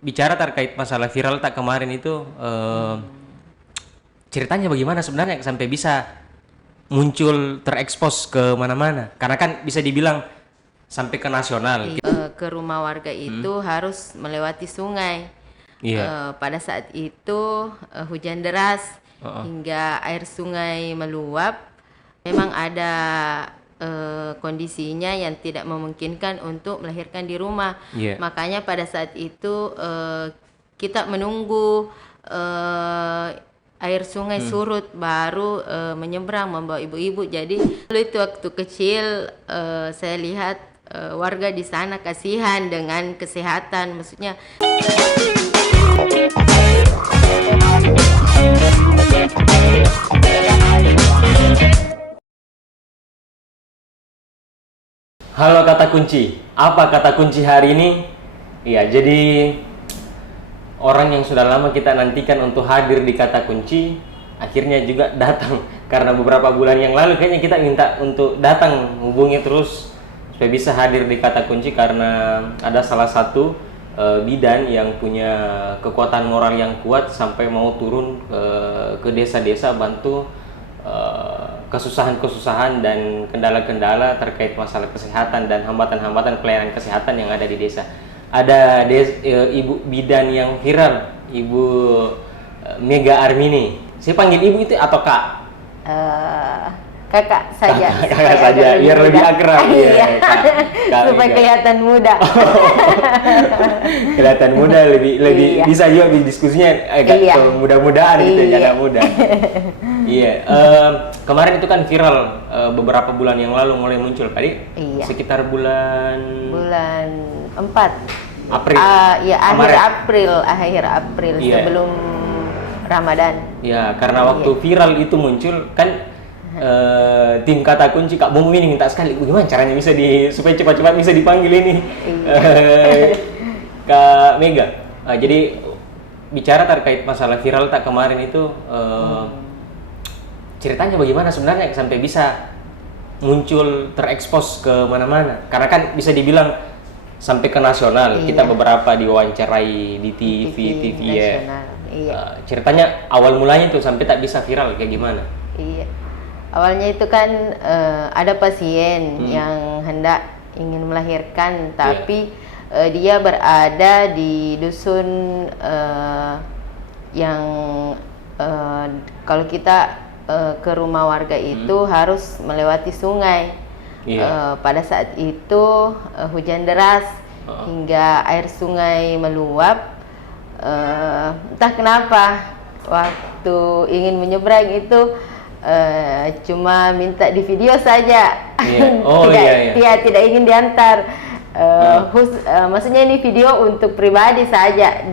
bicara terkait masalah viral tak kemarin itu, ceritanya bagaimana sebenarnya sampai bisa muncul terekspos ke mana-mana? Karena kan bisa dibilang sampai ke nasional. Ke rumah warga itu harus melewati sungai. Iya. Pada saat itu hujan deras Heeh. hingga air sungai meluap. Memang ada kondisinya yang tidak memungkinkan untuk melahirkan di rumah. Iya. Makanya pada saat itu kita menunggu air sungai surut baru menyeberang membawa ibu-ibu. Jadi dulu itu waktu kecil saya lihat warga di sana kasihan dengan kesehatan, maksudnya. Halo kata kunci. Apa kata kunci hari ini? Iya, jadi orang yang sudah lama kita nantikan untuk hadir di kata kunci akhirnya juga datang. Karena beberapa bulan yang lalu kayaknya kita minta untuk datang, hubungi terus supaya bisa hadir di kata kunci karena ada salah satu bidan yang punya kekuatan moral yang kuat sampai mau turun ke desa-desa bantu kesusahan-kesusahan dan kendala-kendala terkait masalah kesehatan dan hambatan-hambatan pelayanan kesehatan yang ada di desa. Ada ibu bidan yang viral, Ibu Mega Armini. Saya panggil ibu itu atau kak? Kakak saja. Kakak saja, biar lebih akrab. Iya. Kak Supaya Mega. kelihatan muda. Kelihatan muda, lebih Iya. bisa juga diskusinya agak Iya. mudah-mudahan gitu, Iya. anak muda. Iya, kemarin itu kan viral beberapa bulan yang lalu mulai muncul tadi. Iya. Sekitar bulan 4 April. Ya akhir April Iya. sebelum Ramadan. Ya, karena waktu viral itu muncul kan tim kata kunci Kak Bomo ini minta sekali, gimana caranya bisa supaya cepat-cepat bisa dipanggil ini Kak Mega. Jadi bicara terkait masalah viral tak kemarin itu, ceritanya bagaimana sebenarnya sampai bisa muncul terekspos ke mana-mana? Karena kan bisa dibilang sampai ke nasional. Iya. Kita beberapa diwawancarai di TV ya. nasional. Iya. Ceritanya awal mulanya tuh sampai tak bisa viral kayak gimana? Iya. Awalnya itu kan ada pasien yang hendak ingin melahirkan, tapi dia berada di dusun yang kalau kita ke rumah warga itu harus melewati sungai. Iya. Pada saat itu hujan deras hingga air sungai meluap. Entah kenapa waktu ingin menyeberang itu cuma minta di video saja. Iya. Oh, tidak ingin diantar. Maksudnya ini video untuk pribadi saja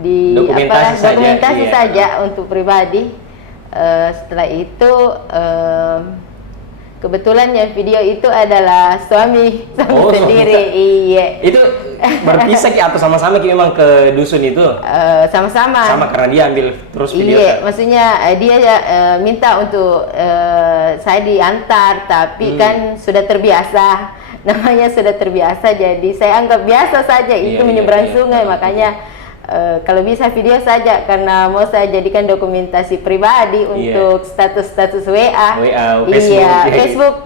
dokumentasi saja untuk pribadi. Setelah itu kebetulan yang video itu adalah suami sendiri. Iya. Itu berpisah ki atau sama-sama ki memang ke dusun itu? Sama-sama. Sama karena dia ambil terus video. Iya, maksudnya dia minta untuk saya diantar, tapi kan sudah terbiasa. Namanya sudah terbiasa, jadi saya anggap biasa saja itu menyeberang sungai. Makanya kalau bisa video saja karena mau saya jadikan dokumentasi pribadi untuk status-status WA. Facebook. Iya, Facebook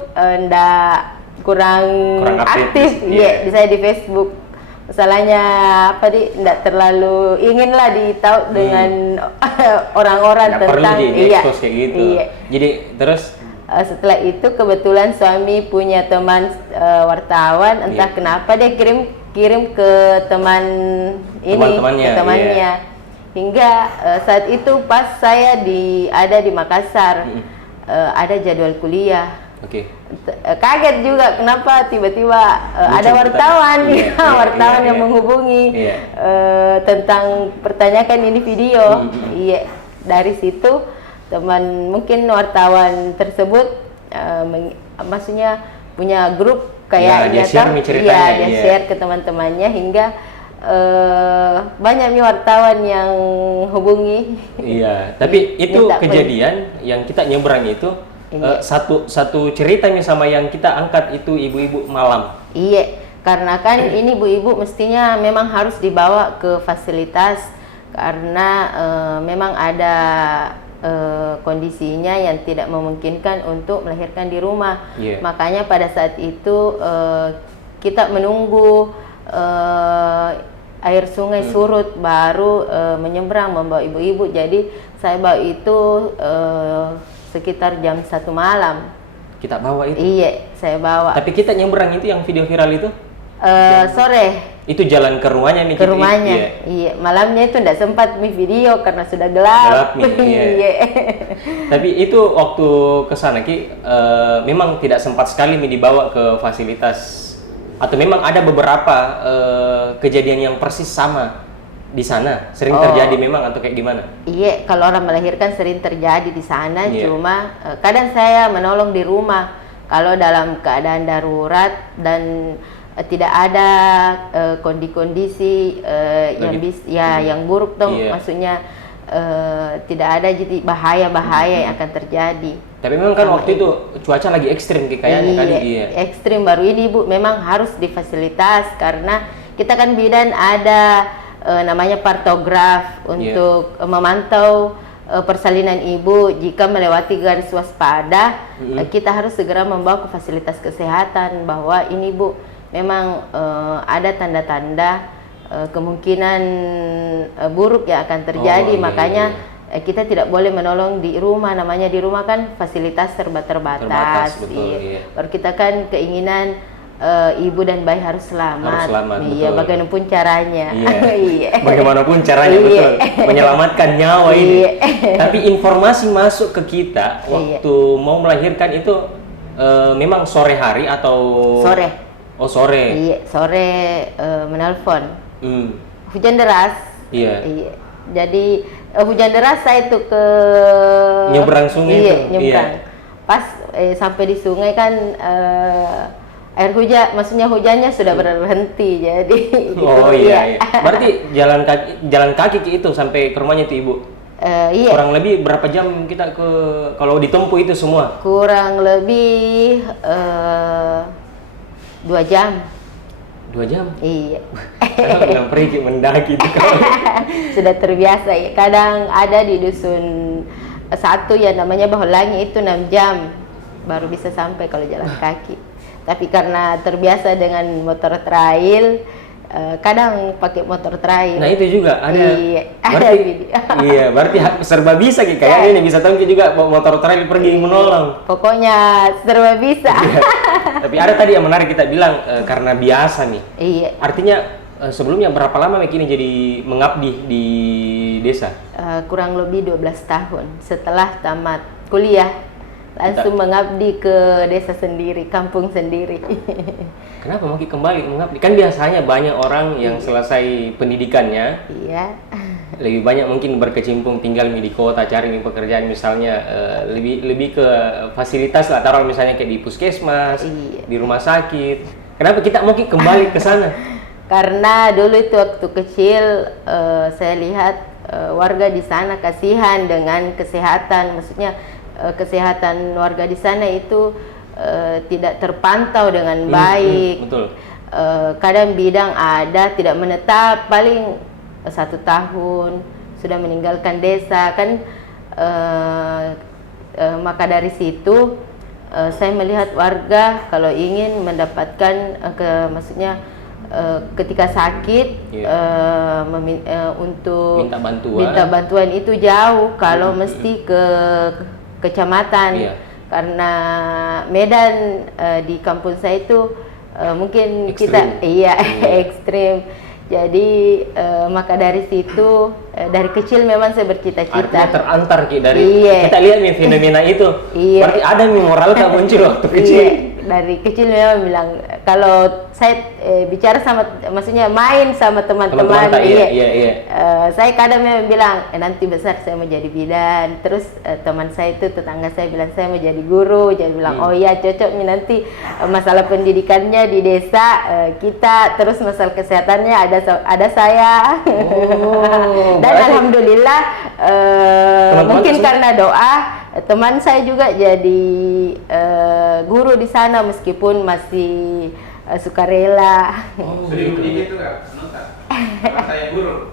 kurang aktif. Iya, bisa di Facebook. Masalahnya enggak terlalu inginlah ditahu dengan orang-orang tentang kayak gitu. Iya. Jadi terus setelah itu kebetulan suami punya teman wartawan, entah kenapa dia kirim ke temannya. Hingga saat itu pas saya ada di Makassar, ada jadwal kuliah. Oke. Kaget juga kenapa tiba-tiba ada wartawan, wartawan yang menghubungi tentang pertanyakan ini video. Iya, dari situ mungkin wartawan tersebut maksudnya punya grup kayaknya, dia share ke teman-temannya hingga banyak wartawan yang hubungi. Iya, tapi itu kejadian yang kita nyebrang itu satu cerita nih sama yang kita angkat itu ibu-ibu malam. Iya, Karena kan ini ibu-ibu mestinya memang harus dibawa ke fasilitas karena memang ada kondisinya yang tidak memungkinkan untuk melahirkan di rumah. Makanya pada saat itu kita menunggu air sungai surut baru menyeberang membawa ibu-ibu. Jadi saya bawa itu sekitar jam 1 malam. Kita bawa itu? Iya, saya bawa. Tapi kita nyebrang itu yang video viral itu? Sore. Itu jalan ke rumahnya nih? Ke rumahnya, iya. Malamnya itu tidak sempat video karena sudah gelap. Gelap nih, iya. Tapi itu waktu ke sana Ki, memang tidak sempat sekali dibawa ke fasilitas, atau memang ada beberapa kejadian yang persis sama di sana, sering terjadi memang atau kayak gimana? Iya, kalau orang melahirkan sering terjadi di sana, cuma kadang saya menolong di rumah kalau dalam keadaan darurat dan tidak ada kondisi yang buruk dong, maksudnya tidak ada jadi bahaya-bahaya yang akan terjadi. Tapi memang kan waktu itu cuaca lagi ekstrim kayaknya kali. Ekstrim, baru ini Bu memang harus difasilitas karena kita kan bidan ada namanya partograf untuk memantau persalinan ibu. Jika melewati garis waspada, kita harus segera membawa ke fasilitas kesehatan bahwa ini Bu memang ada tanda-tanda kemungkinan buruk yang akan terjadi. Makanya kita tidak boleh menolong di rumah, namanya di rumah kan fasilitas terbatas. Betul, Baru kita kan keinginan ibu dan bayi harus selamat. Iya, bagaimanapun caranya. Bagaimanapun caranya, betul. Menyelamatkan nyawa ini. Tapi informasi masuk ke kita waktu mau melahirkan itu memang sore hari atau sore? Oh, sore. Iya, sore menelpon. Hujan deras. Iya. Jadi hujan deras saya itu ke nyebrang sungai itu. Nyebrang. Pas sampai di sungai kan air hujan, maksudnya hujannya sudah berhenti, jadi Berarti jalan kaki itu sampai ke rumahnya itu Ibu? Kurang lebih berapa jam kita kalau ditempuh itu semua? Kurang lebih 2 jam. 2 jam? Iya. Saya bilang pergi mendaki itu. Sudah terbiasa ya. Kadang ada di dusun satu yang namanya Baholangi itu 6 jam baru bisa sampai kalau jalan kaki. Tapi karena terbiasa dengan motor trail, kadang pakai motor trail. Nah itu juga ada. Iya, berarti serba bisa kayaknya ini bisa tahu juga motor trail pergi menolong. Pokoknya serba bisa. Tapi ada tadi yang menarik kita bilang karena biasa nih. Iya. Artinya sebelumnya berapa lama Meki ini jadi mengabdi di desa? Kurang lebih 12 tahun setelah tamat kuliah. Langsung mengabdi ke desa sendiri, kampung sendiri. Kenapa Maki kembali mengabdi? Kan biasanya banyak orang yang selesai pendidikannya, lebih banyak mungkin berkecimpung tinggal di kota, cari pekerjaan misalnya lebih ke fasilitas lah, taruh misalnya kayak di puskesmas, di rumah sakit. Kenapa kita Maki kembali ke sana? Karena dulu itu waktu kecil saya lihat warga di sana kasihan dengan kesehatan, maksudnya kesehatan warga di sana itu tidak terpantau dengan baik. Betul. Kadang bidang ada tidak menetap, paling 1 tahun sudah meninggalkan desa kan. Maka dari situ saya melihat warga kalau ingin mendapatkan maksudnya ketika sakit untuk minta bantuan itu jauh kalau mesti ke kecamatan. Karena Medan di kampung saya itu mungkin ekstrim. Ekstrim. Jadi maka dari situ dari kecil memang saya bercita-cita. Artinya terantar dari kita lihat nih fenomena itu. Berarti ada nih moral tak muncul waktu kecil. Dari kecil memang bilang kalau saya bicara sama, maksudnya main sama teman-teman, saya kadang memang bilang nanti besar saya mau jadi bidan. Terus teman saya itu, tetangga saya bilang saya mau jadi guru. Jadi bilang oh iya cocok nih nanti masalah pendidikannya di desa kita, terus masalah kesehatannya ada saya. Dan alhamdulillah mungkin karena doa teman saya juga jadi guru di sana meskipun masih sukarela. Sering menikah itu nggak? Nota. Karena saya guru.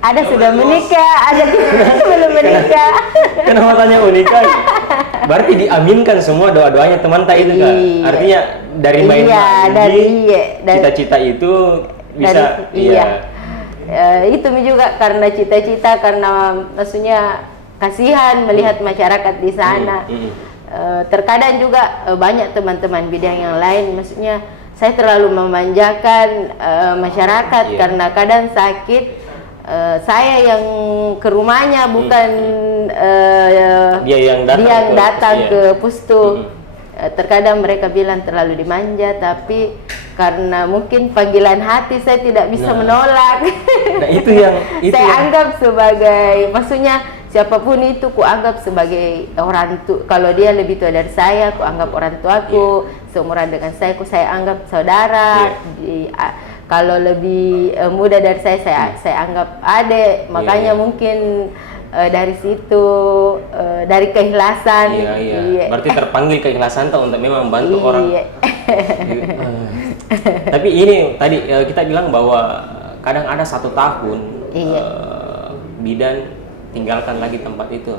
Ada sudah menikah, ada belum menikah. Kenapa tanya menikah? Berarti diaminkan semua doa-doanya teman tak itu kan? Iya. Artinya dari main dari cita-cita itu bisa itu juga karena cita-cita, karena maksudnya kasihan melihat masyarakat di sana. Terkadang juga banyak teman-teman bidang yang lain, maksudnya saya terlalu memanjakan masyarakat karena kadang sakit. Saya yang ke rumahnya, bukan dia yang datang ke pustu. Terkadang mereka bilang terlalu dimanja, tapi karena mungkin panggilan hati saya tidak bisa menolak. Nah itu yang saya anggap sebagai, maksudnya siapapun itu ku anggap sebagai orang tua. Kalau dia lebih tua dari saya, ku anggap orang tuaku. Seumuran dengan saya, saya anggap saudara. Kalau lebih muda dari saya anggap adik. Makanya mungkin dari situ, dari keikhlasan. Berarti terpanggil keikhlasan tuh untuk memang membantu orang. Tapi ini tadi kita bilang bahwa kadang ada 1 tahun bidan tinggalkan lagi tempat itu.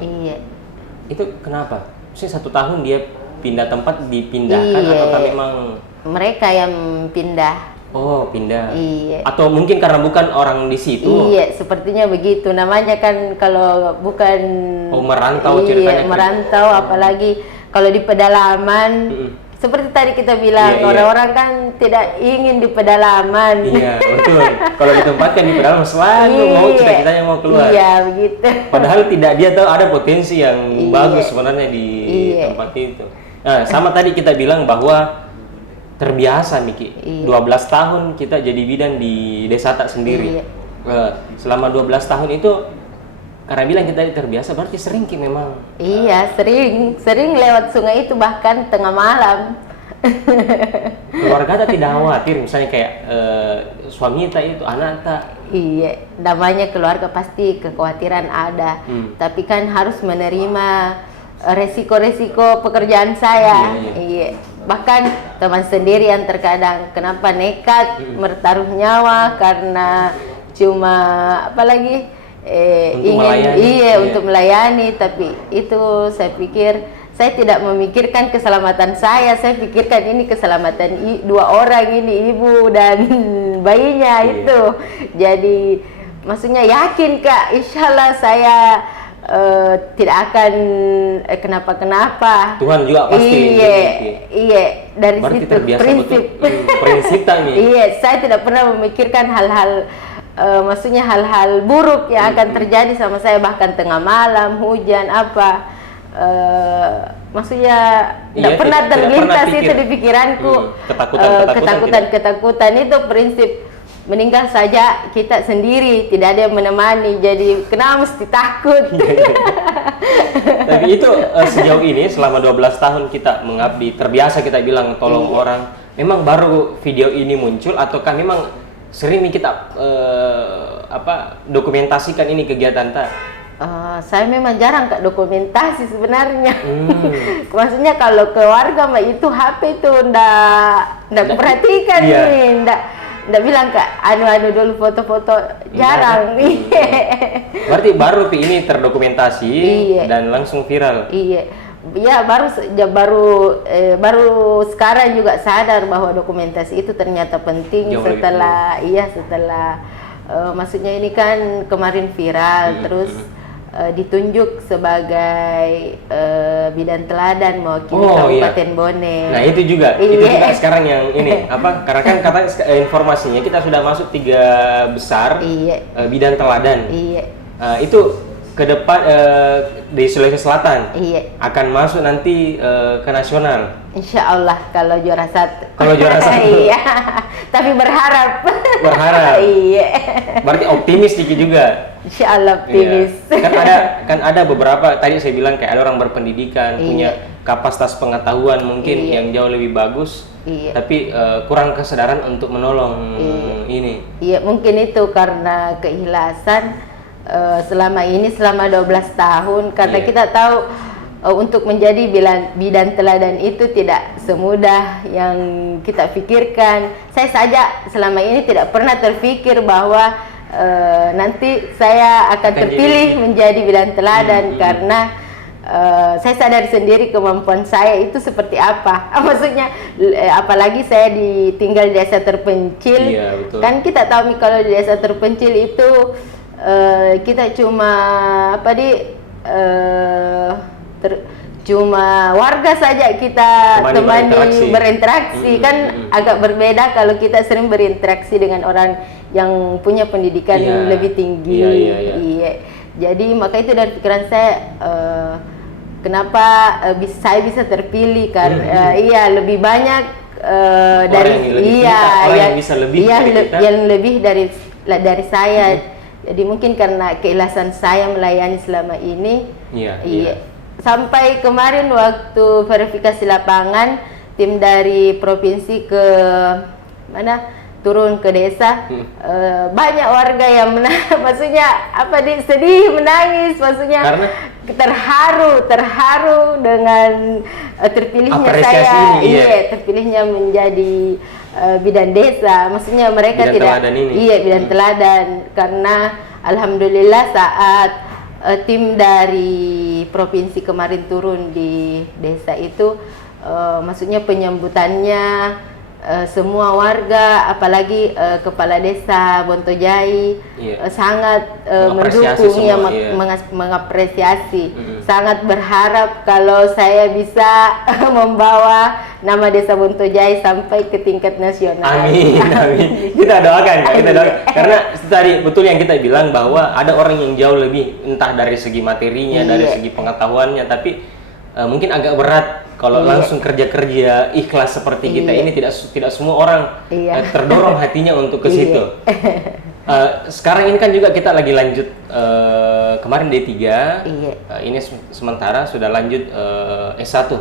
Itu kenapa? Maksudnya 1 tahun dia pindah tempat, dipindahkan atau memang mereka yang pindah? Oh, pindah. Atau mungkin karena bukan orang di situ. Sepertinya begitu. Namanya kan kalau bukan merantau ceritanya. Merantau, apalagi kalau di pedalaman. Seperti tadi kita bilang, orang-orang kan tidak ingin di pedalaman. Iya, betul. Kalau ditempatkan di pedalaman selalu mau cita-citanya mau keluar. Iya, begitu. Padahal dia tahu ada potensi yang bagus sebenarnya di tempat itu. Nah, sama tadi kita bilang bahwa terbiasa Miki. 12 tahun kita jadi bidan di desa tak sendiri. Selama 12 tahun itu karena bilang kita terbiasa, berarti sering Ki memang. Iya, sering lewat sungai itu bahkan tengah malam. Keluarga tidak khawatir misalnya kayak suami itu, anak tak. Iya, namanya keluarga pasti kekhawatiran ada. Tapi kan harus menerima resiko-resiko pekerjaan saya. Bahkan teman sendiri yang terkadang kenapa nekat bertaruh nyawa karena cuma apalagi untuk melayani. Tapi itu saya pikir, saya tidak memikirkan keselamatan saya pikirkan ini keselamatan 2 orang ini, ibu dan bayinya itu. Jadi maksudnya yakin Kak, insyaallah saya tidak akan kenapa-kenapa. Tuhan juga pasti. Dari berarti situ prinsip. Prinsip tadi. Saya tidak pernah memikirkan hal-hal maksudnya hal-hal buruk yang akan terjadi sama saya, bahkan tengah malam, hujan apa. Maksudnya tidak pernah terlintas itu di pikiranku. Ketakutan itu prinsip. Meninggal saja kita sendiri, tidak ada yang menemani, jadi kenapa mesti takut? Tapi itu sejauh ini selama 12 tahun kita mengabdi, terbiasa kita bilang tolong orang. Memang baru video ini muncul ataukah memang sering kita dokumentasikan ini kegiatan tak? Saya memang jarang Kak dokumentasi sebenarnya. Maksudnya kalau keluarga mah itu HP itu ndak perhatikan ini, ndak bilang Kak anu dulu foto-foto, jarang. Berarti baru ini terdokumentasi dan langsung viral. Ya baru sekarang juga sadar bahwa dokumentasi itu ternyata penting. Setelah maksudnya ini kan kemarin viral terus ditunjuk sebagai bidan teladan mewakili Kabupaten Bone. Nah itu juga sekarang yang ini karena kan katanya informasinya kita sudah masuk 3 besar bidan teladan. Itu ke depan di Sulawesi Selatan akan masuk nanti ke nasional. Insya Allah kalau juara 1. Iya. Tapi berharap. Berarti optimis dikit juga. Insya Allah optimis. Kan ada beberapa tadi saya bilang kayak ada orang berpendidikan punya kapasitas pengetahuan mungkin yang jauh lebih bagus. Tapi kurang kesadaran untuk menolong ini. Mungkin itu karena keikhlasan selama 12 tahun karena kita tahu untuk menjadi bidan teladan itu tidak semudah yang kita pikirkan. Saya saja selama ini tidak pernah terpikir bahwa nanti saya akan terpilih menjadi bidan teladan karena saya sadar sendiri kemampuan saya itu seperti apa. Maksudnya apalagi saya tinggal di desa terpencil. Iya, betul. Kan kita tahu nih kalau di desa terpencil itu kita cuma cuma warga saja kita temani berinteraksi. Kan agak berbeda kalau kita sering berinteraksi dengan orang yang punya pendidikan lebih tinggi. Iya. Jadi maka itu dari pikiran saya, kenapa saya bisa terpilih karena lebih banyak yang lebih dari saya. Jadi mungkin karena keikhlasan saya melayani selama ini. Sampai kemarin waktu verifikasi lapangan, tim dari provinsi ke turun ke desa, banyak warga yang maksudnya sedih, menangis, maksudnya karena terharu dengan terpilihnya saya, terpilihnya menjadi bidan desa. Maksudnya mereka bidan teladan, karena alhamdulillah saat tim dari provinsi kemarin turun di desa itu, maksudnya penyambutannya semua warga, apalagi kepala desa Bontojai sangat mendukung, mengapresiasi, sangat berharap kalau saya bisa membawa nama desa Bontojai sampai ke tingkat nasional. Amin. Kita doakan, kita doakan. Karena tadi betul yang kita bilang bahwa ada orang yang jauh lebih, entah dari segi materinya, dari segi pengetahuannya, tapi mungkin agak berat kalau langsung kerja ikhlas seperti kita ini. Tidak semua orang terdorong hatinya untuk ke situ. Sekarang ini kan juga kita lagi lanjut kemarin D3, ini sementara sudah lanjut S1.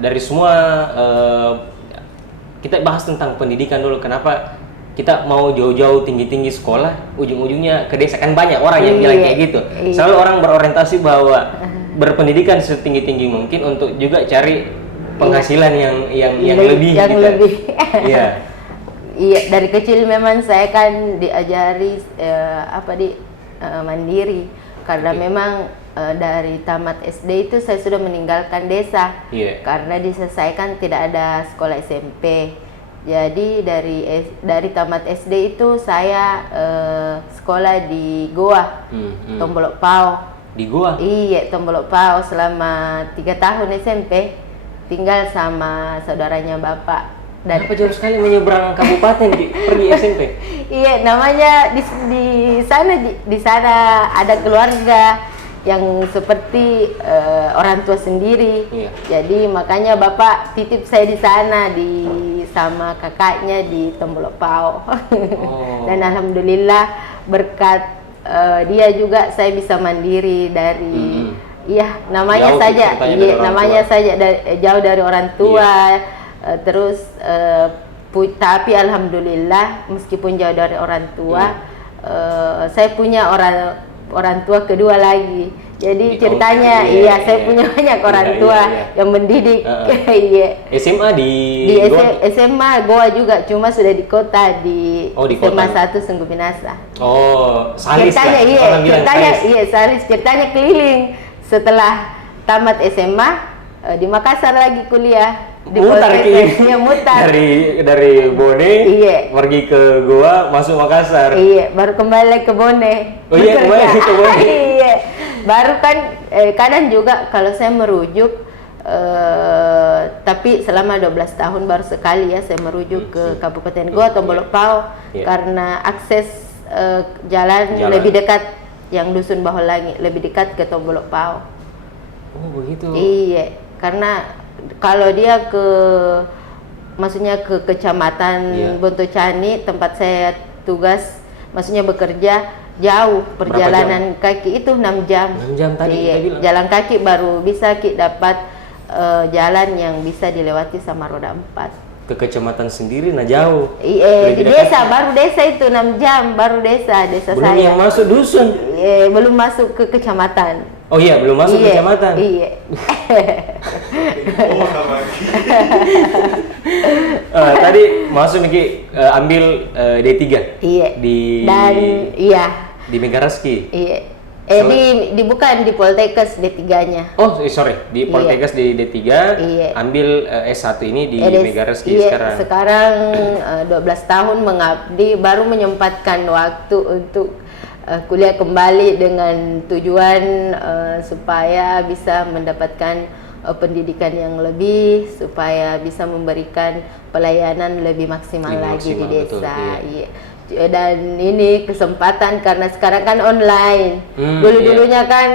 Dari semua kita bahas tentang pendidikan dulu. Kenapa kita mau jauh-jauh tinggi-tinggi sekolah, ujung-ujungnya ke desa? Kan banyak orang yang bilang kayak gitu. Selalu orang berorientasi bahwa berpendidikan setinggi-tinggi mungkin untuk juga cari penghasilan yang lebih. Iya, dari kecil memang saya kan diajari mandiri, karena memang dari tamat SD itu saya sudah meninggalkan desa, karena di desa saya kan tidak ada sekolah SMP. Jadi dari tamat SD itu saya sekolah di Goa, Tombolok Pau. Di Goa? Iya, Tombolok Pau selama 3 tahun SMP, tinggal sama saudaranya bapak. Dan kenapa jauh sekali menyeberang kabupaten pergi SMP? Iya, namanya di sana ada keluarga yang seperti orang tua sendiri. Jadi makanya bapak titip saya di sana sama kakaknya di Tombolok Pau. Dan alhamdulillah berkat dia juga saya bisa mandiri dari namanya saja jauh dari orang tua. Terus tapi alhamdulillah meskipun jauh dari orang tua, saya punya orang tua kedua lagi. Jadi ceritanya saya punya banyak orang tua yang mendidik. SMA di SMA Goa juga, cuma sudah di kota di SMA 1 Sungguh Minasa. Salis ceritanya Salis. Ceritanya keliling. Setelah tamat SMA di Makassar lagi kuliah. Mutar dari Bone, pergi ke Goa, masuk Makassar. Baru kembali ke Bone. Kembali ke Bone. Baru kan kadang juga kalau saya merujuk, tapi selama 12 tahun baru sekali saya merujuk ke Kabupaten Goa, Tombolok Pau, karena akses jalan lebih dekat, yang Dusun Baholangi lebih dekat ke Tombolok Pau. Oh begitu. Iya, karena kalau dia maksudnya ke kecamatan Bontocani, tempat saya tugas, maksudnya bekerja, jauh perjalanan kaki itu 6 jam. 6 jam tadi kita bilang. Jalan kaki baru bisa dapat jalan yang bisa dilewati sama roda 4. Ke kecamatan sendiri jauh. Di desa, baru desa itu 6 jam, baru desa belum saya. Belum yang masuk dusun. Belum masuk ke kecamatan. Oh iya, belum masuk Iya, kecamatan. Iya. Oh, sama lagi. Tadi masuk Miki ambil D3 Iya. Dan iya. di Megareski. Iya. Bukan di Poltekkes D3-nya. Oh, sorry, di Poltekkes di D3, Iya. ambil S1 ini di Megareski iya, sekarang. Sekarang 12 tahun mengabdi, baru menyempatkan waktu untuk kuliah kembali dengan tujuan supaya bisa mendapatkan pendidikan yang lebih, supaya bisa memberikan pelayanan lebih maksimal lagi di desa. Betul, iya. Dan ini kesempatan karena sekarang kan online. Dulunya kan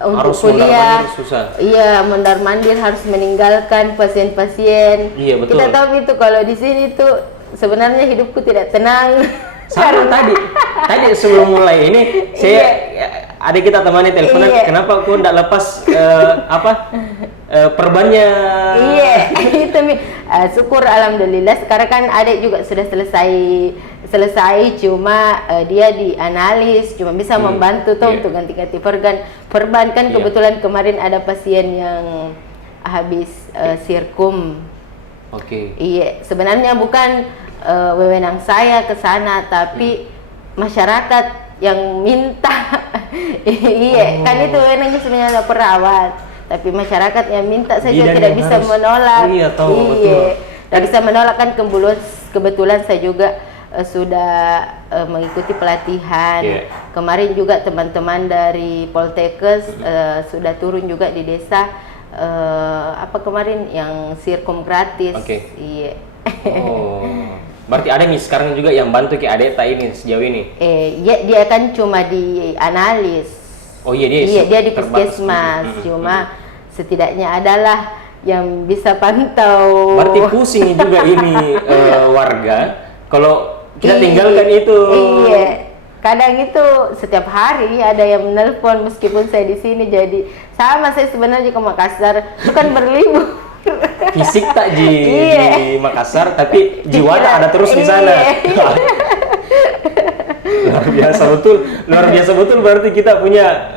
untuk harus kuliah mondar-mandir susah. Iya, mondar-mandir harus meninggalkan pasien-pasien. Iya, betul. Kita tahu itu kalau di sini tuh sebenarnya hidupku tidak tenang. Sama tadi sebelum mulai ini saya ada kita temani teleponan, Iya. kenapa aku ndak lepas perbannya? Iya, itu syukur alhamdulillah sekarang kan adik juga sudah selesai cuma dia dianalis, cuma bisa membantu tuh untuk ganti-ganti perban kan. Kebetulan kemarin ada pasien yang habis sirkum. Oke. Iya, sebenarnya bukan wewenang saya ke sana, tapi masyarakat yang minta. Iya, kan itu wewenangnya sebenarnya perawat, tapi masyarakat yang minta saja tidak bisa menolak. Iya, tahu, betul. Tidak bisa menolak kan. Kebetulan saya juga sudah mengikuti pelatihan. Kemarin juga teman-teman dari Poltekkes sudah turun juga di desa. Kemarin yang sirkum gratis. Iya. Oh, berarti ada nih sekarang juga yang bantu Ki Adeta ini sejauh ini? Dia kan cuma di analis. Oh iya, dia di puskesmas, cuma setidaknya adalah yang bisa pantau. Berarti pusing juga ini warga kalau kita tinggalkan itu. Iya, kadang itu setiap hari ada yang menelpon meskipun saya di sini, jadi sama saya sebenarnya ke Makassar bukan berlibur. Fisik tak di Makassar, tapi jiwa tak ada terus di sana. luar biasa betul berarti kita punya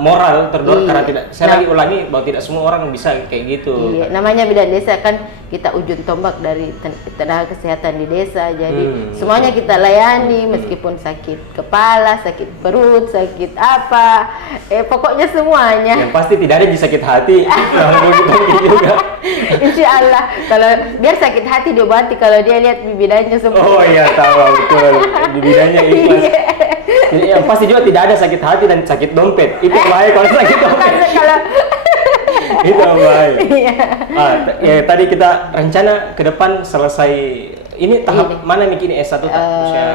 moral terdorong karena tidak. Saya lagi ulangi bahwa tidak semua orang bisa kayak gitu. Iya, namanya bidan desa kan kita ujung tombak dari tenaga kesehatan di desa, jadi semuanya kita layani meskipun sakit kepala, sakit perut, sakit apa, pokoknya semuanya. Yang pasti tidak ada yang sakit hati. juga. Insya Allah, kalau biar sakit hati diobati kalau dia lihat bidannya semua. Oh iya, tahu betul. Bidangnya ikhlas. Yang pasti juga tidak ada sakit hati dan sakit dompet. Itu bahaya kalau sakit dompet. Itu bahaya. Tadi kita rencana ke depan selesai. Ini tahap mana nih kini S1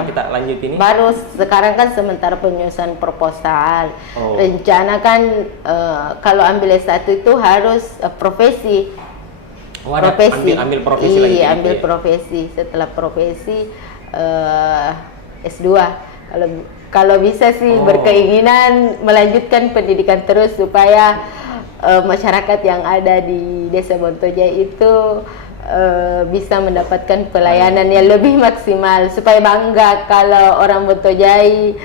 kita lanjut ini? Baru sekarang kan sementara penyusunan proposal. Rencana kan kalau ambil S1 itu harus profesi. Ambil profesi lagi. Iya, ambil profesi. Setelah profesi S2. Kalau bisa sih berkeinginan melanjutkan pendidikan terus supaya masyarakat yang ada di Desa Bontojai itu bisa mendapatkan pelayanan yang lebih maksimal, supaya bangga kalau orang Bontojai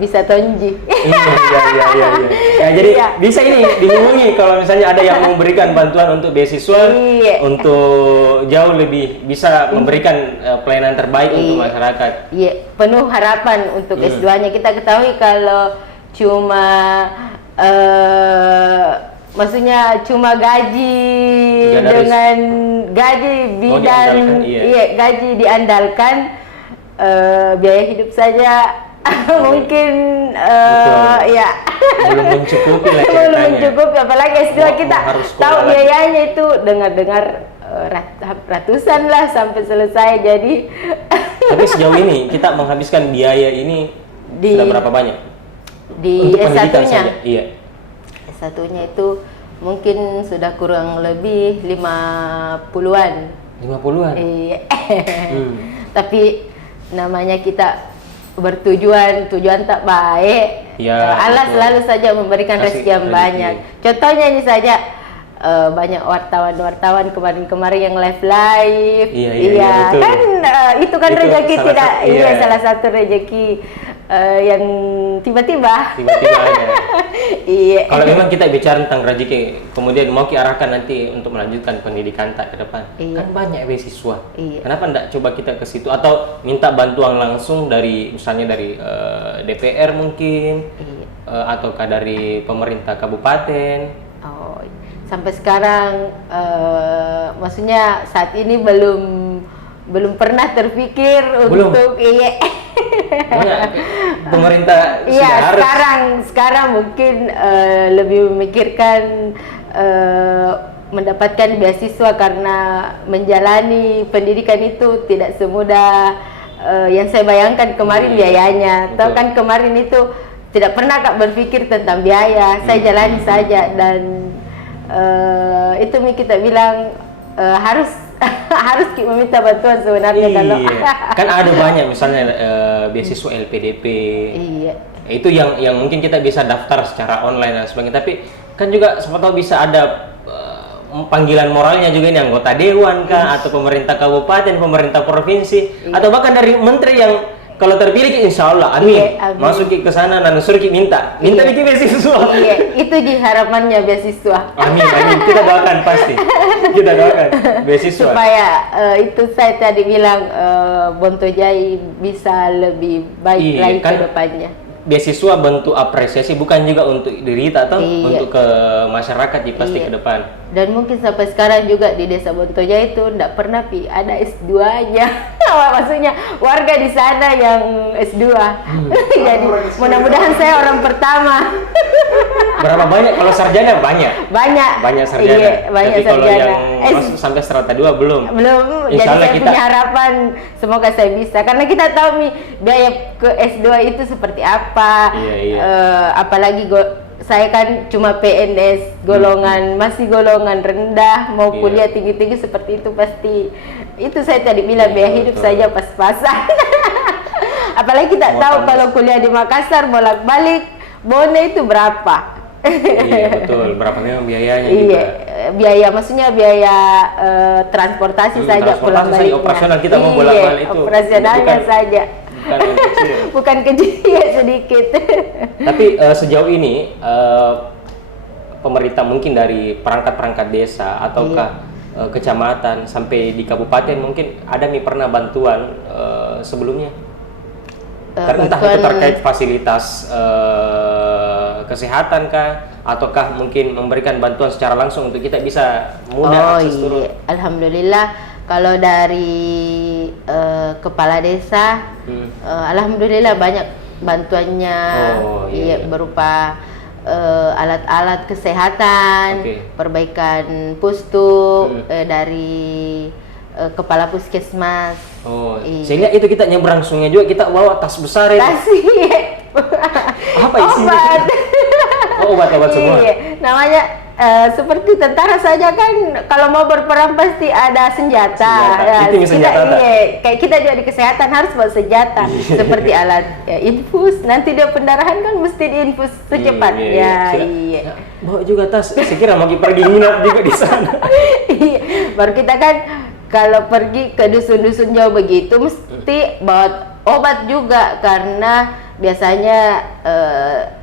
bisa tonji. Iya. Ya, jadi bisa ini dihubungi kalau misalnya ada yang memberikan bantuan untuk beasiswa, untuk jauh lebih bisa memberikan pelayanan terbaik untuk masyarakat. Iya, penuh harapan untuk S2-nya. Kita ketahui kalau cuma maksudnya cuma gaji dengan gaji bidan, gaji diandalkan, biaya hidup saja mungkin ya belum mencukupi lah ceritanya. Belum mencukupi, apalagi S2 kita tahu biayanya itu dengar ratusan lah sampai selesai. Jadi tapi sejauh ini kita menghabiskan biaya ini sudah berapa banyak? Di S1-nya? Iya. S1-nya itu mungkin sudah kurang lebih 50-an. 50-an? Iya. Tapi namanya kita tujuan tak baik. Allah selalu saja memberikan rezeki yang banyak. Contohnya ini saja, banyak wartawan kemarin yang live. Iya, kan itu kan rezeki tidak. Salah satu rezeki yang tiba-tiba. Tiba-tiba aja. Iya. Kalau memang kita bicara tentang rezeki, kemudian mau diarahkan nanti untuk melanjutkan pendidikan tak ke depan, Iya. kan banyak beasiswa. Iya. Kenapa enggak coba kita ke situ atau minta bantuan langsung dari misalnya dari DPR mungkin, Iya. ataukah dari pemerintah kabupaten? Oh, sampai sekarang maksudnya saat ini belum pernah terpikir Belum? untuk iya. Banyak pemerintah Iya, sudah harus. sekarang mungkin lebih memikirkan mendapatkan beasiswa karena menjalani pendidikan itu tidak semudah yang saya bayangkan kemarin biayanya. Tahu betul. kan kemarin itu tidak pernah Kak berpikir tentang biaya. Saya jalani saja dan itu kita bilang harus harus meminta bantuan sebenarnya kalau Kan ada banyak misalnya beasiswa LPDP. iya. Itu yang mungkin kita bisa daftar secara online dan sebagainya. Tapi kan juga siapa tahu bisa ada panggilan moralnya juga ini anggota dewan kah atau pemerintah kabupaten, pemerintah provinsi atau bahkan dari menteri yang kalau terpilih insya Allah amin, Iya, amin. masuk ke sana dan suruh minta bikin beasiswa. Iya, itu di harapannya beasiswa. Amin, kita doakan pasti, kita doakan beasiswa. Supaya itu saya tadi bilang Bontojai bisa lebih baik Iya, lagi kan ke depannya. Beasiswa bentuk apresiasi bukan juga untuk diri kita atau Iya. untuk ke masyarakat pasti Iya. ke depan. Dan mungkin sampai sekarang juga di desa Bontojai itu tidak pernah ada S2-nya. Maksudnya warga di sana yang S2. Jadi mudah-mudahan saya orang pertama. Berapa banyak kalau sarjana banyak? Banyak Sarjana. Iya, banyak Tapi kalau sarjana. yang masuk sampai strata 2 belum. Belum. Jadi Insya Allah saya kita punya harapan semoga saya bisa karena kita tahu nih biaya ke S2 itu seperti apa. Iya. Apalagi saya kan cuma PNS masih golongan rendah, mau Iya. kuliah tinggi-tinggi seperti itu pasti itu saya tadi bilang biaya hidup betul. saja pas-pasan. Apalagi kita Mau tahu tambah. kalau kuliah di Makassar bolak-balik Bone itu berapa? Iya betul, berapa memang biayanya Iya, juga. biaya maksudnya biaya transportasi saja Transportasi pulang saja, baliknya. operasional kita mau Iya, bolak-balik itu operasionalnya bukan- saja. Bukan yang kecil. Bukan kecil ya, sedikit. Tapi sejauh ini pemerintah mungkin dari perangkat-perangkat desa ataukah kecamatan sampai di kabupaten mungkin ada nih pernah bantuan sebelumnya? Entah itu Bantuan- terkait fasilitas kesehatan kah ataukah mungkin memberikan bantuan secara langsung untuk kita bisa mudah akses turun. Alhamdulillah kalau dari kepala desa alhamdulillah banyak bantuannya. Oh, iya. Berupa alat-alat kesehatan, Oke. perbaikan pustu dari kepala puskesmas. Oh, Iya. sehingga itu kita nyebrang sungai juga kita bawa tas besar itu. Kasih Apa isinya? obat. Oh, obat-obat semua. Iya, namanya seperti tentara saja kan kalau mau berperang pasti ada senjata. Senjata. Itu senjata, tak? Iya, kayak kita juga di kesehatan harus bawa senjata seperti alat infus. Nanti dia pendarahan kan mesti diinfus secepatnya. Iya. Ya, bawa juga tas. Saya kira mau pergi nginap juga di sana. Iya, baru kita kan kalau pergi ke dusun-dusun jauh begitu mesti bawa obat juga karena biasanya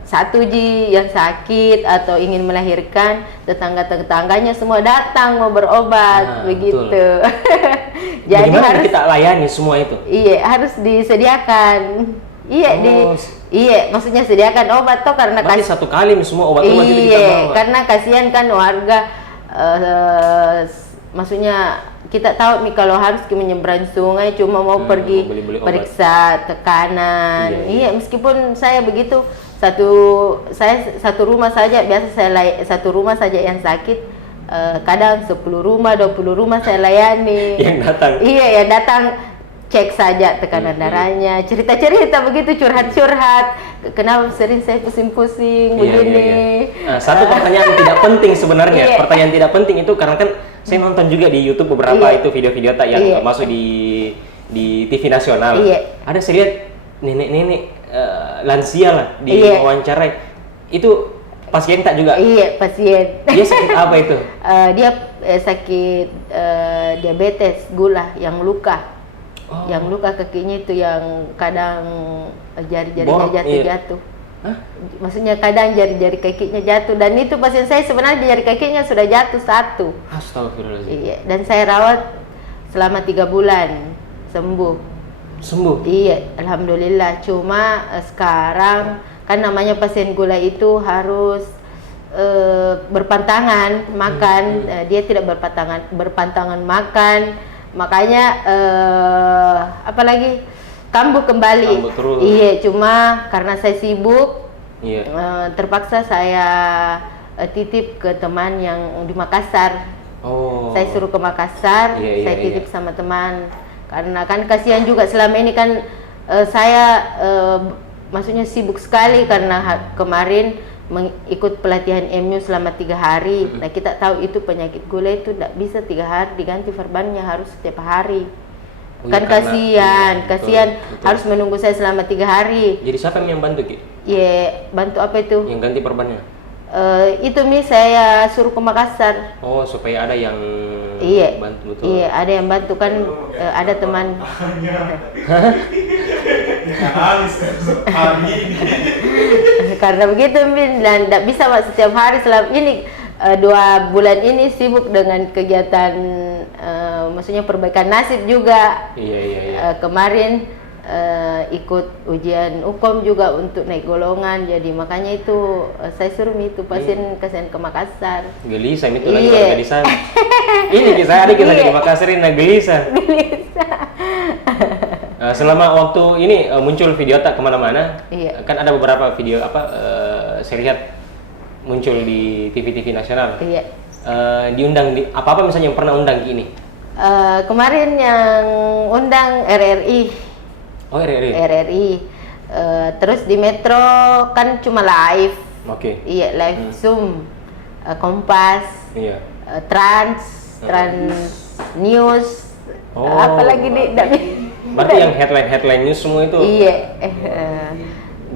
satu yang sakit atau ingin melahirkan tetangga-tetangganya semua datang mau berobat begitu. Jadi Bagaimana harus kita layani semua itu? iya harus disediakan. Iya, maksudnya sediakan obat toh karena Berarti satu kali semua obat-obat itu kita bawa. karena kasihan kan warga maksudnya kita tahu nih kalau harus menyeberang sungai cuma mau pergi beli-beli obat. periksa tekanan. Iya, meskipun saya begitu satu rumah saja biasa satu rumah saja yang sakit kadang 10 rumah 20 rumah saya layani. Yang datang. Iya, yang datang cek saja tekanan darahnya, cerita-cerita begitu, curhat-curhat. Kenapa sering saya pusing-pusing begini? Nah, satu pertanyaan tidak penting sebenarnya. Iya. Pertanyaan tidak penting itu karena kan saya nonton juga di YouTube beberapa Iya. itu video-video tak yang Iya. masuk di TV nasional. Iya. Ada saya lihat nenek-nenek lansia lah Iya. diwawancarai. Itu pasien tak juga? Iya, pasien. Dia sakit apa itu? Dia sakit diabetes, gula yang luka. Yang luka kakinya itu yang kadang Borok, jari-jarinya jatuh. Hah? Maksudnya kadang jari-jari kakinya jatuh, dan itu pasien saya sebenarnya jari kakinya sudah jatuh satu. Astagfirullahaladzim. Iya, dan saya rawat selama 3 bulan sembuh. Iya, alhamdulillah. Cuma sekarang kan namanya pasien gula itu harus berpantangan makan. Dia tidak berpantangan makan, makanya apalagi kambuh kembali. Kambuh terus. Iya, cuma karena saya sibuk, Iya. terpaksa saya titip ke teman yang di Makassar. Oh. Saya suruh ke Makassar, Iya, saya iya, titip sama teman. Karena kan kasihan juga selama ini kan saya maksudnya sibuk sekali karena kemarin ikut pelatihan MU selama 3 hari. Nah, kita tahu itu penyakit gula itu tidak bisa 3 hari diganti verbannya, harus setiap hari. Oh, Kan iya, kasihan, betul, kasihan betul. harus menunggu saya selama 3 hari. Jadi siapa yang bantu, Ki? Ya, bantu apa itu? Yang ganti perbannya? Itu saya suruh ke Makassar. Oh, supaya ada yang Iya, bantu, betul. iya, ada yang bantu kan, ada teman. Karena begitu, Min, dan tidak bisa Pak, setiap hari selama ini 2 bulan ini sibuk dengan kegiatan, maksudnya perbaikan nasib juga. Iya. Kemarin ikut ujian UKOM juga untuk naik golongan, jadi makanya itu saya suruh itu pasien kasihan ke Makassar. Gelisah itu lagi Iya. warga di sana. Ini kisah adik kita di Makassar ini gelisah. Selama waktu ini muncul video tak kemana-mana, Iya. kan ada beberapa video saya lihat muncul di TV-TV nasional. Iya. Diundang di apa misalnya yang pernah undang ini? Kemarin yang undang RRI. Oh, RRI. RRI. Terus di Metro kan cuma live. Oke. Iya, live Zoom. Kompas, Iya. Trans News. Oh. Apalagi Berarti yang headline news semua itu Iya.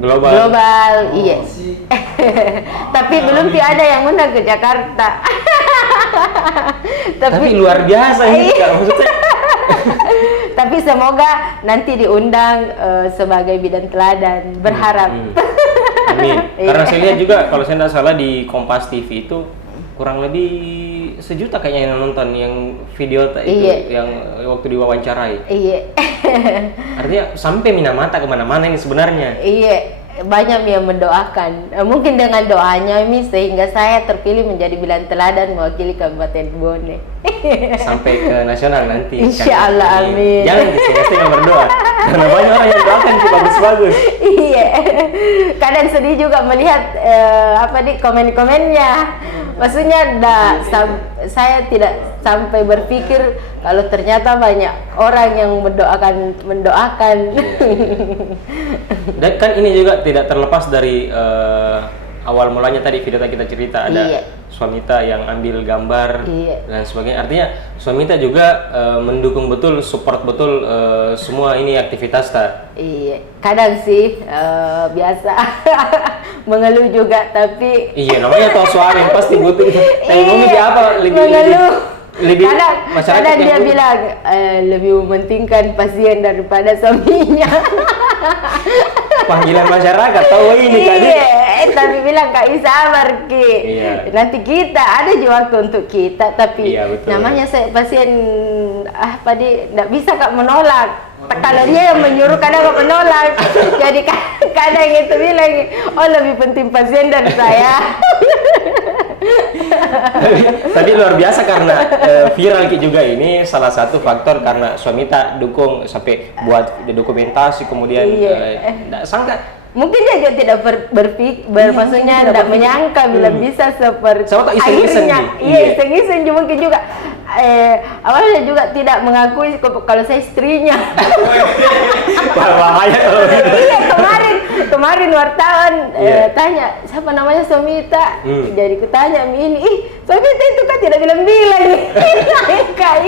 global. Iya. Tapi belum ada yang undang ke Jakarta. Tapi luar biasa ini, Kak, maksudnya. Tapi semoga nanti diundang sebagai bidan teladan, berharap. Amin. Karena saya lihat juga kalau saya tidak salah di Kompas TV itu kurang lebih 1 juta kayaknya yang nonton yang video itu yang waktu diwawancarai. Iya. Artinya sampai Minamata kemana-mana ini sebenarnya. Iya, banyak yang mendoakan. Mungkin dengan doanya Mi sehingga saya terpilih menjadi bidan teladan mewakili Kabupaten Bone. Sampai ke nasional nanti. Insya Allah, amin. Jangan kesini berdoa. Karena banyak orang yang doakan sih bagus-bagus. Iya. Kadang sedih juga melihat komen-komennya. Maksudnya saya tidak sampai berpikir kalau ternyata banyak orang yang mendoakan. Dan kan ini juga tidak terlepas dari awal mulanya tadi video kita cerita ada Swamita yang ambil gambar dan sebagainya. Artinya Swamita juga mendukung betul, support betul semua ini aktivitas ta. Iya, kadang sih biasa mengeluh juga, tapi iya namanya tahu suami pasti butuh. Tapi mungkin dia apa lebih kadang dia bilang lebih mementingkan pasien daripada suaminya. Panggilan masyarakat tahu ini Kak. Iya, tapi bilang Kak sabar Ki. Iya. Nanti kita ada juga waktu untuk kita, tapi namanya saya pasien tidak bisa Kak menolak. Kalau dia yang menyuruh kadang Kak menolak. Jadi kadang itu bilang, oh lebih penting pasien dari saya. Tadi luar biasa karena viral Ki juga ini salah satu faktor karena Swamita dukung sampai buat dokumentasi kemudian sangka mungkin dia juga tidak berpikir maksudnya tidak menyangka bila bisa seperti akhirnya iseng-iseng mungkin juga awalnya juga tidak mengakui kalau saya istrinya. Bahaya kalau gitu. Iya, kemarin wartawan tanya siapa namanya Swamita. Jadi kutanya ini, Swamita itu kan tidak bilang-bilang nih.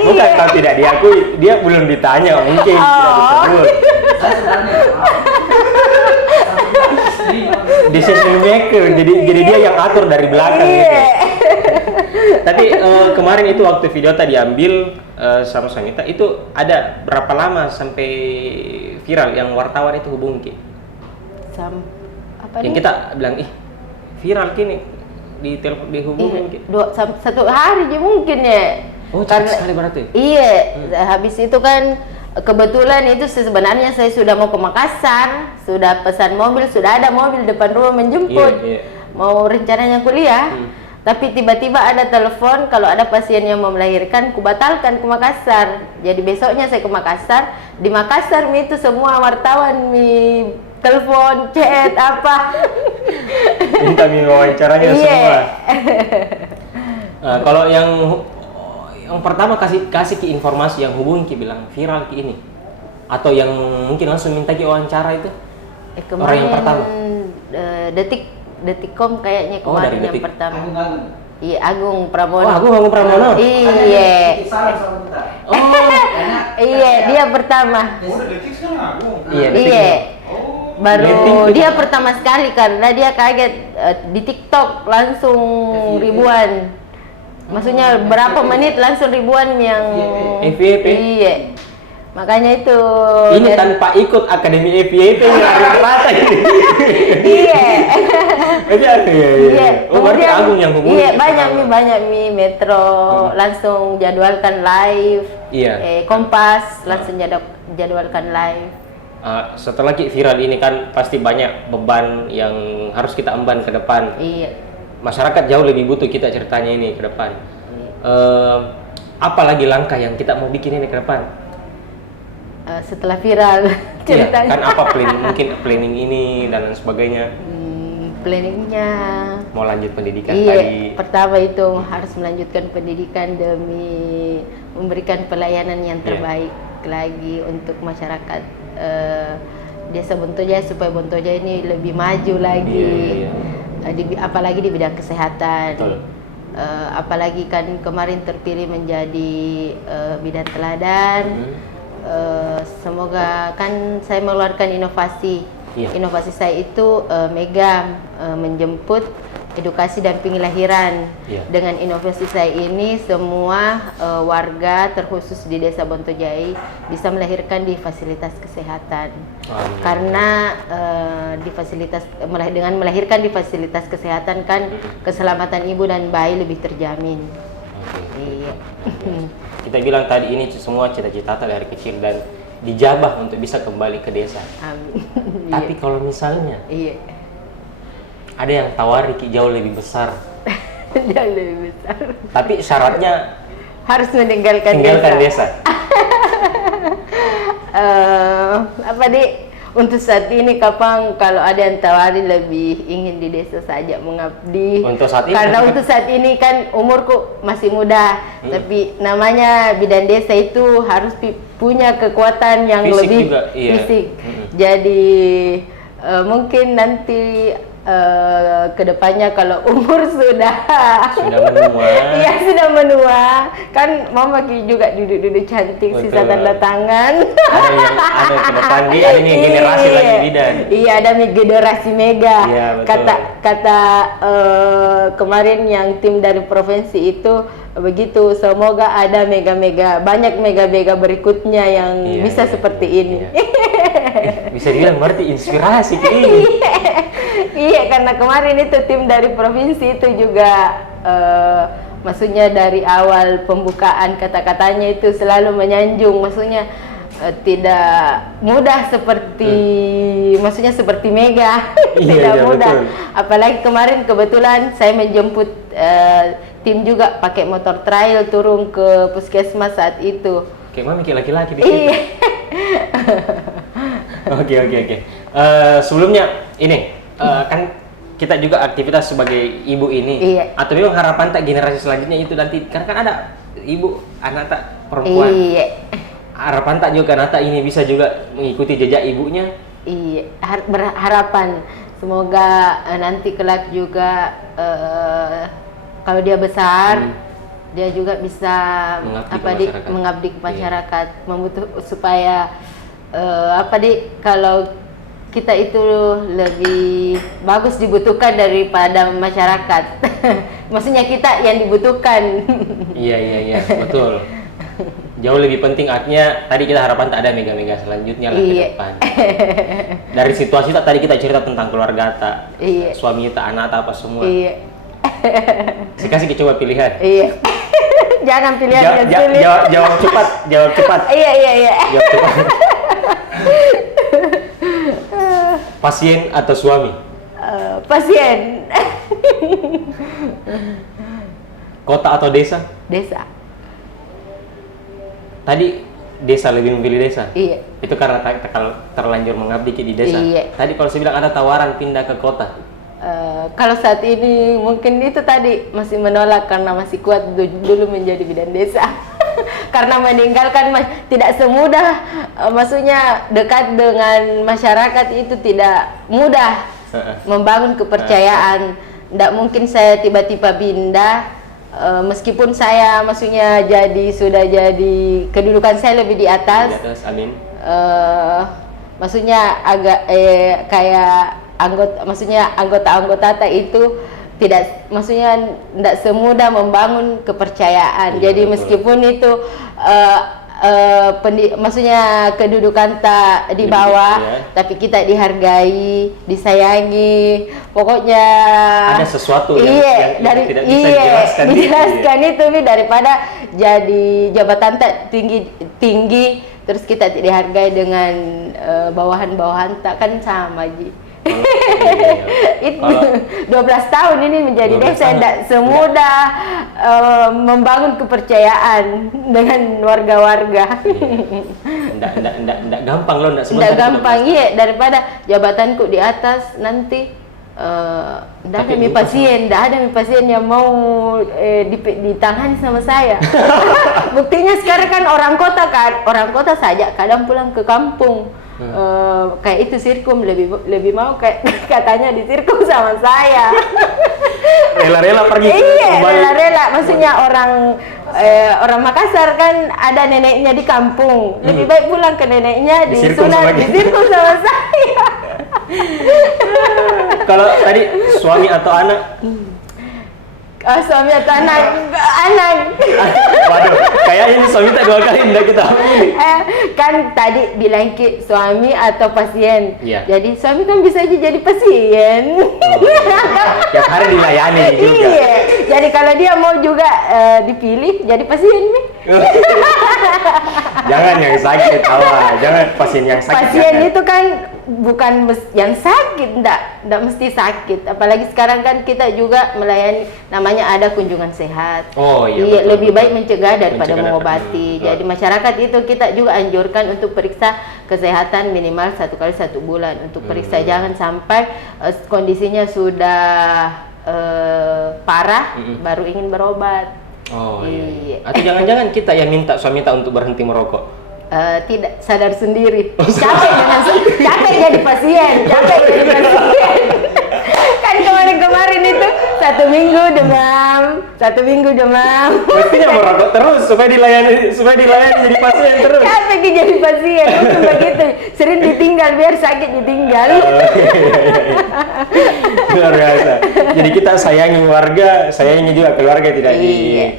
Bukan kalau tidak diakui, dia belum ditanya mungkin tidak disebut. Decision maker, jadi dia yang atur dari belakang gitu. Tapi kemarin itu waktu video tadi diambil sama Sanita itu ada berapa lama sampai viral yang wartawan itu hubungi? Apa Yang nih? kita bilang viral kini di telepon dihubungin. Satu hari aja mungkin ya. Oh, cepat sekali berarti. Iya, habis itu kan kebetulan itu sebenarnya saya sudah mau ke Makassar, sudah pesan mobil, sudah ada mobil depan rumah menjemput. Iya. Mau rencananya kuliah. Tapi tiba-tiba ada telepon kalau ada pasien yang mau melahirkan, kubatalkan ke Makassar. Jadi besoknya saya ke Makassar. Di Makassar itu semua wartawan telepon, chat apa. Minta wawancaranya semua. Kalau yang pertama kasih ke informasi yang hubungi bilang viral ki ini, atau yang mungkin langsung minta ki wawancara itu orang yang pertama. Detikcom kayaknya kemarin yang pertama. Iya, Agung Pramono. Oh, Agung Pramono. Iya. Iya, dia pertama. Iya. Baru dia pertama sekali karena dia kaget di TikTok langsung ribuan. Maksudnya berapa menit langsung ribuan yang FYP. Iya. Makanya itu. Ini tanpa ikut akademi FYP yang rata ini. Iya. Iya. Oh, berarti Agung yang hubungi. Iya, banyak Metro langsung jadwalkan live. Iya. Kompas langsung jadwalkan live. Setelah viral ini kan pasti banyak beban yang harus kita emban ke depan. Iya. Masyarakat jauh lebih butuh kita ceritanya ini ke depan. Apalagi langkah yang kita mau bikin ini ke depan? Setelah viral ceritanya. Iya, kan apa planning ini dan lain sebagainya. Planningnya mau lanjut pendidikan tadi. Pertama itu harus melanjutkan pendidikan demi memberikan pelayanan yang terbaik lagi untuk masyarakat Desa Bontojaya supaya Bontojaya ini lebih maju lagi. Apalagi di bidang kesehatan. Apalagi kan kemarin terpilih menjadi bidan teladan. Semoga kan saya mengeluarkan inovasi. Inovasi saya itu mega menjemput edukasi dampingi lahiran. Dengan inovasi saya ini semua warga terkhusus di Desa Bontojaya bisa melahirkan di fasilitas kesehatan. Karena dengan melahirkan di fasilitas kesehatan kan keselamatan ibu dan bayi lebih terjamin. Iya. Kita bilang tadi ini semua cita-cita dari kecil dan dijabah untuk bisa kembali ke desa. Amin. Tapi kalau misalnya ada yang tawari jauh lebih besar. Jauh lebih besar. Tapi syaratnya harus meninggalkan desa. Untuk saat ini kapan kalau ada yang tawari lebih ingin di desa saja mengabdi. Untuk saat ini. Karena untuk saat ini kan umurku masih muda, tapi namanya bidan desa itu harus punya kekuatan yang fisik lebih juga, fisik. Jadi mungkin nanti kedepannya kalau umur sudah menua. Iya, sudah menua. Kan mama juga duduk-duduk cantik. Betul. Sisa tanda tangan. Ada ke depan ada nih generasi lagi bidan. Iya, ada generasi mega. Iya, betul. Kata kemarin yang tim dari provinsi itu begitu. Semoga ada banyak mega berikutnya yang bisa seperti ini. Bisa dibilang berarti inspirasi ini. Iya, karena kemarin itu tim dari provinsi itu juga maksudnya dari awal pembukaan kata-katanya itu selalu menyanjung, maksudnya tidak mudah seperti maksudnya seperti Mega. Tidak mudah. Betul. Apalagi kemarin kebetulan saya menjemput tim juga pakai motor trail turun ke puskesmas saat itu. Kayak mami kayak laki-laki di situ. Oke. Sebelumnya ini kan kita juga aktivitas sebagai ibu ini. Atau memang harapan tak generasi selanjutnya itu nanti karena kan ada ibu anak tak perempuan. Harapan tak juga anak tak ini bisa juga mengikuti jejak ibunya. Iya, berharapan semoga nanti kelak juga kalau dia besar dia juga bisa mengabdi ke masyarakat, supaya kalau kita itu lebih bagus dibutuhkan daripada masyarakat. Maksudnya kita yang dibutuhkan. Iya, betul. Jauh lebih penting, artinya tadi kita harapan tak ada mega-mega selanjutnya lah ke depan. Dari situasi tak tadi kita cerita tentang keluarga tak, suami tak, anak tak, apa semua. Iya. Saya kasih coba pilihan. Iya. Jangan pilihan yang sulit. Jawab cepat. Iya. Jawab cepat. Pasien atau suami? Pasien. Kota atau desa? Desa. Tadi desa, lebih memilih desa? Iya. Itu karena kalau terlanjur mengabdi di desa? Iya. Tadi kalau saya bilang ada tawaran pindah ke kota? Kalau saat ini mungkin itu tadi masih menolak karena masih kuat dulu menjadi bidan desa. Karena meninggalkan tidak semudah, maksudnya dekat dengan masyarakat itu tidak mudah. Membangun kepercayaan. Tidak mungkin saya tiba-tiba pindah. Meskipun saya maksudnya sudah jadi kedudukan saya lebih di atas. Di atas, amin. Maksudnya agak kayak anggota itu tidak, maksudnya tidak semudah membangun kepercayaan. Iya, jadi betul. meskipun itu maksudnya kedudukan tak di bawah, tapi kita dihargai, disayangi, pokoknya ada sesuatu yang tidak bisa dijelaskan itu daripada jadi jabatan tak tinggi terus kita tidak dihargai dengan bawahan-bawahan tak, kan sama Ji. Itu 12 tahun ini menjadi desa tidak semudah membangun kepercayaan dengan warga-warga. Tidak gampang loh, tidak gampang, iya, daripada jabatanku di atas nanti tidak ada pasien yang mau ditangani sama saya. Buktinya sekarang kan orang kota saja kadang pulang ke kampung. Kayak itu sirkum lebih mau kayak katanya di sirkum sama saya. Rela-rela pergi iya, rela-rela, maksudnya orang Makassar kan ada neneknya di kampung, lebih baik pulang ke neneknya di sirkum sama saya. Kalau tadi suami atau anak? Suami atau anak. Waduh, kayaknya ini suami tak 2 kali tidak kita kan tadi bilang suami atau pasien. Iya. Jadi suami kan bisa aja jadi pasien. Tiap hari dilayani juga. Iya. Jadi kalau dia mau juga dipilih jadi pasien nih. Jangan yang sakit, jangan pasien yang sakit. Pasien itu kan bukan yang sakit, enggak mesti sakit. Apalagi sekarang kan kita juga melayani, namanya ada kunjungan sehat. Oh iya. Betul, lebih baik mencegah daripada mengobati. Jadi masyarakat itu kita juga anjurkan untuk periksa kesehatan minimal 1 kali 1 bulan. Untuk periksa jangan sampai kondisinya sudah parah baru ingin berobat. Oh iya. Atau jangan-jangan kita yang minta suami kita untuk berhenti merokok? Tidak, sadar sendiri. Capek jadi pasien. Kan kemarin itu 1 minggu demam. Mestinya merokok terus supaya dilayani jadi pasien terus. Capek jadi pasien, mungkin begitu. Sering ditinggal, biar sakit ditinggal. Luar biasa. Jadi kita sayangi warga, sayangi juga keluarga,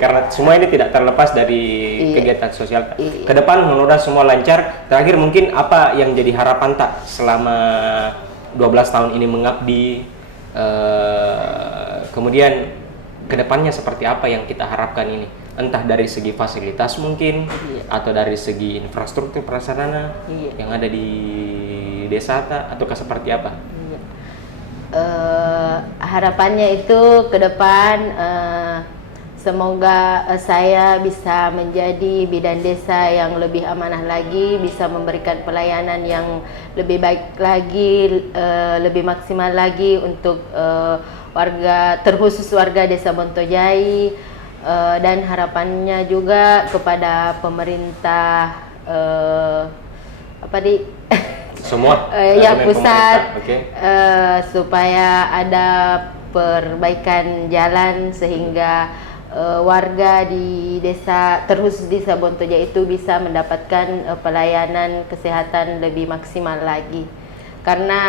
karena semua ini tidak terlepas dari kegiatan sosial. Ke depan menurut semua lancar. Terakhir mungkin apa yang jadi harapan tak selama 12 tahun ini mengabdi, kemudian kedepannya seperti apa yang kita harapkan ini, entah dari segi fasilitas mungkin atau dari segi infrastruktur prasarana yang ada di desa ataukah seperti apa? Harapannya itu ke depan semoga saya bisa menjadi bidan desa yang lebih amanah lagi, bisa memberikan pelayanan yang lebih baik lagi, lebih maksimal lagi untuk warga, terkhusus warga Desa Bontojai, dan harapannya juga kepada pemerintah semua yang pusat, supaya ada perbaikan jalan sehingga warga di desa, terkhusus Desa Bontojai itu bisa mendapatkan pelayanan kesehatan lebih maksimal lagi. karena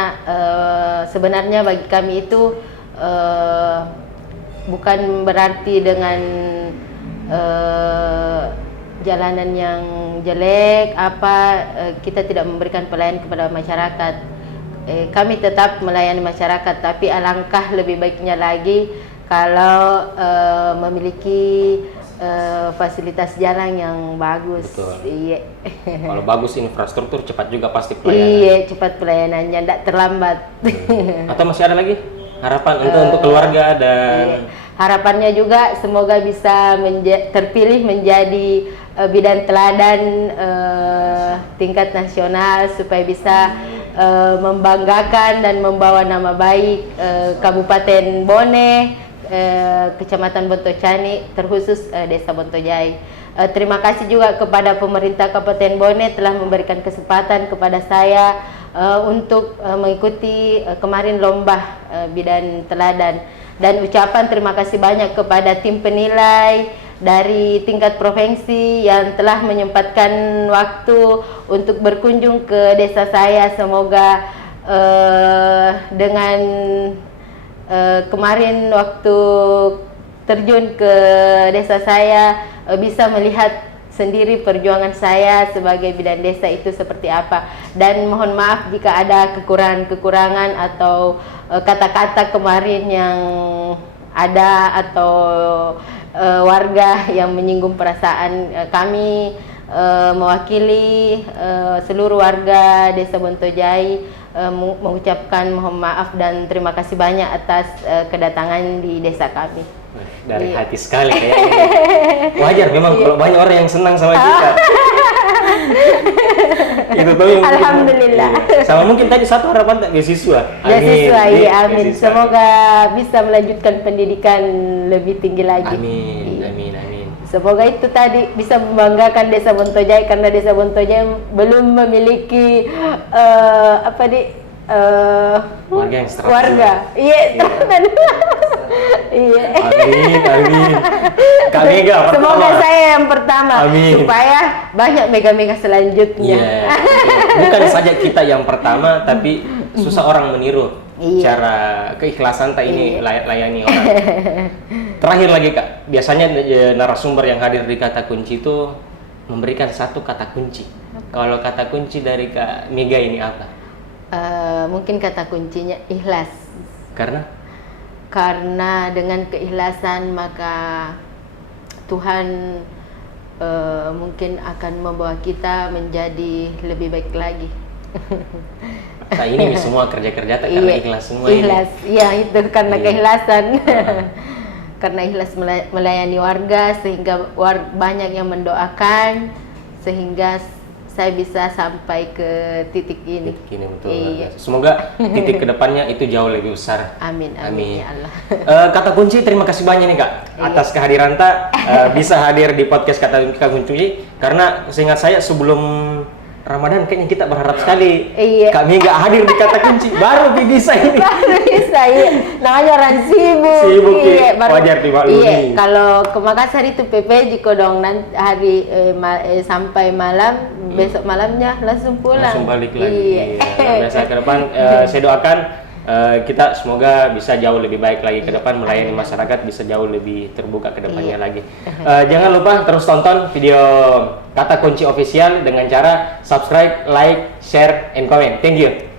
sebenarnya bagi kami itu bukan berarti dengan jalanan yang jelek kita tidak memberikan pelayanan kepada masyarakat. Kami tetap melayani masyarakat, tapi alangkah lebih baiknya lagi kalau memiliki fasilitas jalan yang bagus. Betul. Iya. Kalau bagus infrastruktur, cepat juga pasti pelayanan. Iya, cepat pelayanannya, tidak terlambat. Atau masih ada lagi harapan untuk keluarga dan iya. Harapannya juga semoga bisa terpilih menjadi bidan teladan tingkat nasional, supaya bisa membanggakan dan membawa nama baik Kabupaten Bone, Kecamatan Bontocani, terkhusus Desa Bontojai. Terima kasih juga kepada pemerintah Kabupaten Bone telah memberikan kesempatan kepada saya untuk mengikuti kemarin lomba bidan teladan, dan ucapan terima kasih banyak kepada tim penilai dari tingkat provinsi yang telah menyempatkan waktu untuk berkunjung ke desa saya. Semoga dengan kemarin waktu terjun ke desa saya bisa melihat sendiri perjuangan saya sebagai bidan desa itu seperti apa, dan mohon maaf jika ada kekurangan atau kata-kata kemarin yang ada atau warga yang menyinggung perasaan kami. Mewakili seluruh warga Desa Bontojai mengucapkan mohon maaf dan terima kasih banyak atas kedatangan di desa kami. Dari hati sekali kayaknya. Wajar memang kalau banyak orang yang senang sama kita. Itu tuh yang Alhamdulillah. Iya. Sama mungkin tadi satu harapan tak beasiswa. Beasiswa, iya, amin. Beasiswa. Semoga bisa melanjutkan pendidikan lebih tinggi lagi. Amin, amin, amin. Semoga itu tadi bisa membanggakan Desa Bontojai, karena Desa Bontojai belum memiliki warga yang serak. Warga, iya. Iya. Amin, amin. Kak Mega pertama. Semoga saya yang pertama, Amin. supaya banyak mega-mega selanjutnya. Iya. Bukan saja kita yang pertama, tapi susah orang meniru cara keikhlasan tak ini layani orang. Terakhir lagi Kak, biasanya narasumber yang hadir di Kata Kunci itu memberikan satu kata kunci. Kalau kata kunci dari Kak Mega ini apa? Mungkin kata kuncinya ikhlas. Karena dengan keikhlasan maka Tuhan mungkin akan membawa kita menjadi lebih baik lagi. Nah, ini semua kerja-kerja tak karena ikhlas semua. Ikhlas, iya itu karena keikhlasan. Karena ikhlas melayani warga, sehingga banyak yang mendoakan, sehingga saya bisa sampai ke titik ini. Titik ini betul. Iya. Semoga titik kedepannya itu jauh lebih besar. Amin, amin, ya Allah. Kata Kunci, terima kasih banyak nih Kak atas kehadiran tak bisa hadir di podcast Kata Kunci, karena seingat saya sebelum Ramadan kayaknya kita berharap sekali Kak Mega hadir di Kata Kunci, baru bisa ini. Baru bisa, iya. Namanya orang sibuk. Sibuk, iya. Wajar dimaklumi. Iya, kalau ke Makassar itu PP jika dong nanti hari sampai malam, besok malamnya langsung pulang. Langsung balik lagi. Iya. Luar biasa ke depan. Saya doakan kita semoga bisa jauh lebih baik lagi ke depan, melayani masyarakat bisa jauh lebih terbuka ke depannya lagi. Jangan lupa terus tonton video Kata Kunci Official dengan cara subscribe, like, share, and comment. Thank you.